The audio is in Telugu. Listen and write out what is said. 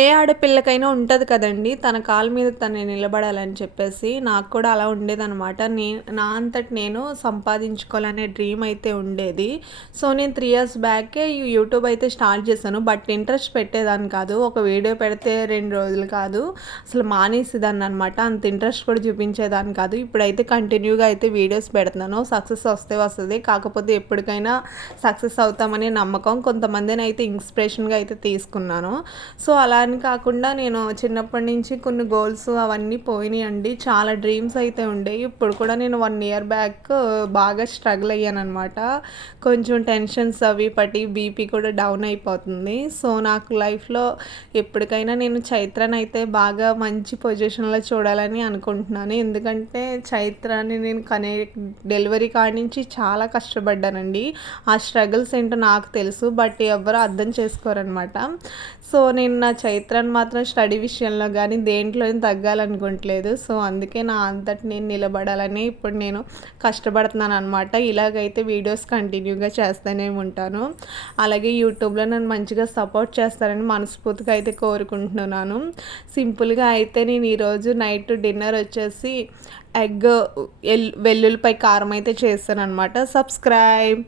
ఏ ఆడపిల్లకైనా ఉంటుంది కదండి. తన కాలు మీద తను నిలబడాలని చెప్పేసి నాకు కూడా అలా ఉండేదనమాట నే నా అంతటి నేను సంపాదించుకోవాలనే డ్రీమ్ అయితే ఉండేది. సో నేను త్రీ ఇయర్స్ బ్యాకే యూట్యూబ్ అయితే స్టార్ట్ చేశాను. బట్ ఇంట్రెస్ట్ పెట్టేదాన్ని కాదు. ఒక వీడియో పెడితే రెండు రోజులు కాదు. అసలు మానేసేదాన్ని అనమాట అంత ఇంట్రెస్ట్ కూడా చూపించేదాన్ని కాదు. ఇప్పుడైతే కంటిన్యూగా అయితే వీడియోస్ పెడుతున్నాను. సక్సెస్ వస్తే వస్తుంది. కాకపోతే ఎప్పటికైనా సక్సెస్ అవుతామనే నమ్మకం కొంతమందిని అయితే ఇన్స్పిరేషన్గా అయితే తీసుకున్నాను. సో అలా అని కాకుండా నేను చిన్నప్పటి నుంచి కొన్ని గోల్స్ అవన్నీ పోయినాయి అండి చాలా డ్రీమ్స్ అయితే ఉండేవి ఇప్పుడు కూడా నేను వన్ ఇయర్ బ్యాక్ బాగా స్ట్రగుల్ అయ్యానమాట కొంచెం టెన్షన్స్ అవి పట్టి బీపీ కూడా డౌన్ అయిపోతుంది. సో నాకు లైఫ్లో ఎప్పటికైనా నేను చైత్రని అయితే బాగా మంచి పొజిషన్లో చూడాలని అనుకుంటున్నాను. ఎందుకంటే చైత్రాన్ని నేను కనే డెలివరీ కాడి నుంచి చాలా కష్టపడ్డానండి. ఆ స్ట్రగుల్స్ ఏంటో నాకు తెలుసు బట్ ఎవరు అర్థం చేసుకోరనమాట సో నేను నా చై చైత్రాన్ని మాత్రం స్టడీ విషయంలో కానీ దేంట్లో తగ్గాలనుకోవట్లేదు సో అందుకే నా అంతటి నేను నిలబడాలని ఇప్పుడు నేను కష్టపడుతున్నాను అనమాట ఇలాగైతే వీడియోస్ కంటిన్యూగా చేస్తూనే ఉంటాను. అలాగే యూట్యూబ్లో నన్ను మంచిగా సపోర్ట్ చేస్తారని మనస్ఫూర్తిగా అయితే కోరుకుంటున్నాను. సింపుల్గా అయితే నేను ఈరోజు నైట్ డిన్నర్ వచ్చేసి ఎగ్ ఎల్ వెల్లుల్లిపై కారం అయితే చేస్తాను అనమాట సబ్స్క్రైబ్!